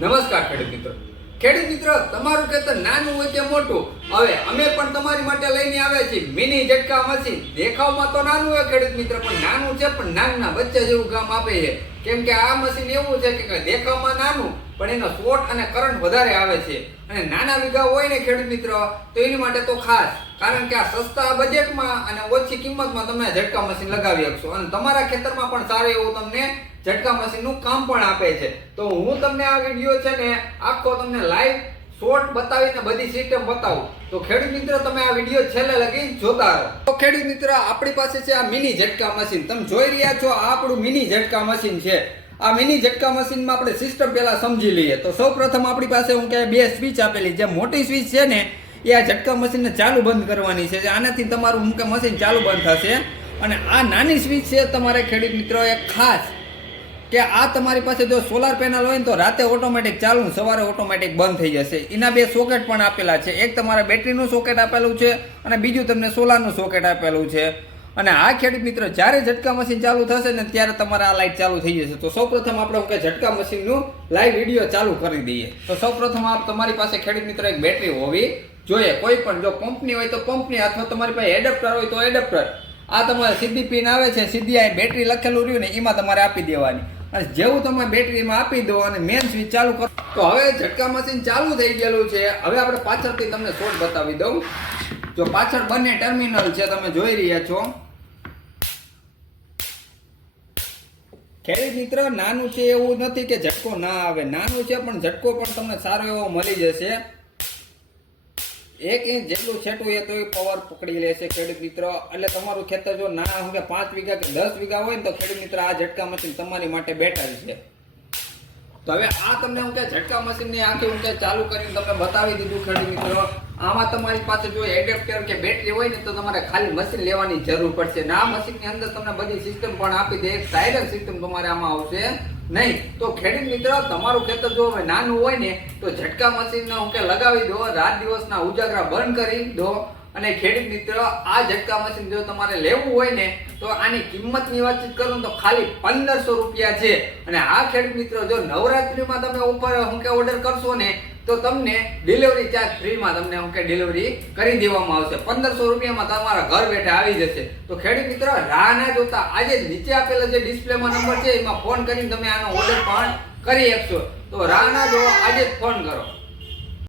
નમસ્કાર ખેડૂત મિત્રો તમારું ખેતર નાનું હોય કે મોટું, હવે અમે પણ તમારી માટે લઈને આવ્યા છીએ મિની ઝટકા મશીન। દેખાવમાં તો નાનું હોય ખેડૂત મિત્ર, પણ નાનું છે પણ નાના બચ્ચા જેવું કામ આપે છે। કેમ કે આ મશીન એવું છે કે દેખાવમાં નાનું પણ એનો શોર્ટ અને કરંટ વધારે આવે છે, અને નાના વીઘા હોય ને ખેડૂત મિત્રો તો એની માટે તો ખાસ, કારણ કે આ સસ્તા બજેટમાં અને ઓછી કિંમતમાં તમે ઝટકા મશીન લગાવી શકશો, અને તમારા ખેતરમાં પણ સારું એવું તમને ઝટકા મશીનનું કામ પણ આપે છે। તો હું તમને આ વિડીયો છે ને આખો તમને લાઈવ શોર્ટ બતાવીને બધી સિસ્ટમ બતાવું, તો ખેડૂત મિત્રો તમે આ વિડીયો છેલ્લે લગી જોતા રહો। તો ખેડૂત મિત્રો આપણી પાસે છે આ મિની ઝટકા મશીન, તમે જોઈ રહ્યા છો આ આપણું મિની ઝટકા મશીન છે। આ મિની ઝટકા મશીનમાં આપણે સિસ્ટમ પહેલા સમજી લઈએ। તો સૌપ્રથમ આપણી પાસે હું કે બે સ્વિચ આપેલી, જે મોટી સ્વિચ છે ને એ આ ઝટકા મશીનને ચાલુ બંધ કરવાની છે, આનાથી તમારું હું કે મશીન ચાલુ બંધ થશે। અને આ નાની સ્વિચ છે તમારે ખેડૂત મિત્રો એક ખાસ કે આ તમારી પાસે જો સોલાર પેનલ હોય ને તો રાતે ઓટોમેટિક ચાલુ, સવારે ઓટોમેટિક બંધ થઈ જશે। એના બે સોકેટ પણ આપેલા છે, એક તમારે બેટરીનું સોકેટ આપેલું છે અને બીજું તમને સોલારનું સોકેટ આપેલું છે। અને આ ખેડૂત મિત્રો જ્યારે ઝટકા મશીન ચાલુ થશે ને ત્યારે તમારે આ લાઇટ ચાલુ થઈ જશે। તો સૌપ્રથમ આપણે કે ઝટકા મશીનનું લાઈવ વિડીયો ચાલુ કરી દઈએ। તો સૌપ્રથમ તમારી પાસે ખેડૂત મિત્રો એક બેટરી હોવી જોઈએ, કોઈ પણ જો પંપની હોય તો પંપની, અથવા તમારી પાસે એડપ્ટર હોય તો એડપ્ટર। આ તમારે સીધી પિન આવે છે, સીધી આ બેટરી લખેલું રહ્યું ને એમાં તમારે આપી દેવાની, અને જેવું તમે બેટરીમાં આપી દો અને મેન સ્વિચ ચાલુ કરો તો હવે ઝટકા મશીન ચાલુ થઈ ગયેલું છે। હવે આપણે પાછળથી તમને શોર્ટ બતાવી દઉં। જો પાછળ બંને ટર્મિનલ છે તમે જોઈ રહ્યા છો। ખેડૂત મિત્ર નાનું છે એવું નથી કે ઝટકો ના આવે, નાનું છે પણ ઝટકો પણ તમને સારો એવો મળી જશે। 1 ઇંચ જેટલું છેટું એ તો પાવર પકડી લેશે ખેડૂત મિત્ર। એટલે તમારું ખેતર જો ના હું કે 5 વીઘા કે 10 વીઘા હોય ને તો ખેડૂત મિત્ર આ ઝટકા મશીન તમારી માટે બેટર છે। તો હવે આ તમને હું કે ઝટકા મશીનની આખી હું કે ચાલુ કરીને તમને બતાવી દીધું ખેડૂત મિત્રો। આમાં તમારી પાસે જો એડેપ્ટર કે બેટરી હોય ને તો તમારે ખાલી મશીન લેવાની જરૂર પડશે, ને આ મશીનની અંદર તમને બધી સિસ્ટમ પણ આપી દે, એક સાયરન સિસ્ટમ તમારે આમાં આવશે નહીં। તો ખેડૂત મિત્ર તમારું ખેતર જો હવે નાનું હોય ને તો ઝટકા મશીન હું કે લગાવી દો, રાત દિવસના ઉજાગરા બંધ કરી દો। અને ખેડૂત મિત્ર આ ઝટકા મશીન જો તમારે લેવું હોય ને તો આની કિંમતની વાતચીત કરું તો ખાલી 1500 રૂપિયા છે। અને આ ખેડૂત મિત્રો જો નવરાત્રીમાં તમે ઉપર હું કે ઓર્ડર કરશો ને તો તમને ડિલિવરી ચાર્જ ફ્રીમાં તમને હું કે ડિલિવરી કરી દેવામાં આવશે। 1500 રૂપિયામાં તમારા ઘર બેઠા આવી જશે। તો ખેડૂત મિત્રો રાહ ના જોતા આજે નીચે આપેલા જે ડિસ્પ્લેમાં નંબર છે એમાં ફોન કરીને તમે આનો ઓર્ડર પણ કરી શકશો। તો રાહ ના જો આજે જ ફોન કરો।